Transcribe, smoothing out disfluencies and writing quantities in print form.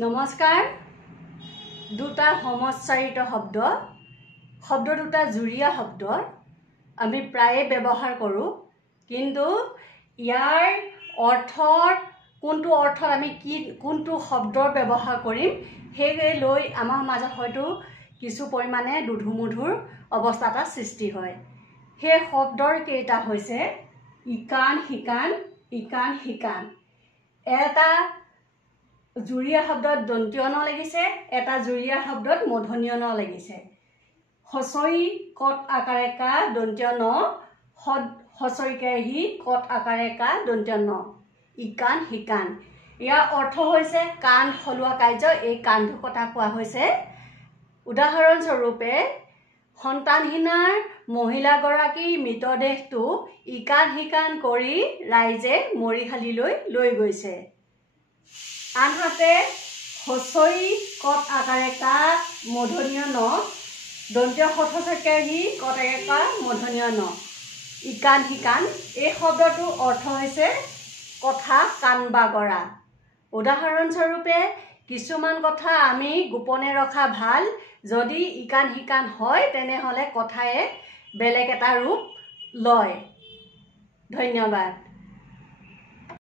নমস্কাৰ। দুটা সমচ্চাৰিত শব্দ দুটা জুৰীয়া শব্দ আমি প্ৰায়ে ব্যৱহাৰ কৰোঁ, কিন্তু ইয়াৰ অৰ্থত কোনটো অৰ্থত আমি কোনটো শব্দৰ ব্যৱহাৰ কৰিম সেই লৈ আমাৰ মাজত হয়তো কিছু পৰিমাণে দুধুমুধুৰ অৱস্থা এটা সৃষ্টি হয়। সেই শব্দৰ কেইটা হৈছে ইকান সিকান, ইকান সিকান। এটা জুৰীয়া শব্দত দন্ত্য ন লাগিছে, এটা জুৰীয়া শব্দত মূৰ্ধন্য ন লাগিছে। হচই কট আকাৰে কা দন্ত্য ন, হচইকে হি কট আকাৰে কা দন্ত্য ন। ইকান সিকান। ইয়াৰ অৰ্থ হৈছে কাণ সলোৱা কাৰ্য, এই কাণটো কথা কোৱা হৈছে। উদাহৰণস্বৰূপে সন্তানহীনাৰ মহিলাগৰাকীৰ মৃতদেহটো ইকান সিকান কৰি ৰাইজে মৰিশালীলৈ লৈ গৈছে। আনহাতে হচই কট আকাৰে কা মূৰ্ধন্য ন, দন্ত্য হচইকে হি কট আকাৰে কা মূৰ্ধন্য ন। ইকান সিকান এই শব্দটোৰ অৰ্থ হৈছে কথা কাণ বাগৰা। উদাহৰণস্বৰূপে কিছুমান কথা আমি গোপনে ৰখা ভাল। যদি ইকান সিকান হয় তেনেহ'লে কথায়ে বেলেগ এটা ৰূপ লয়। ধন্যবাদ।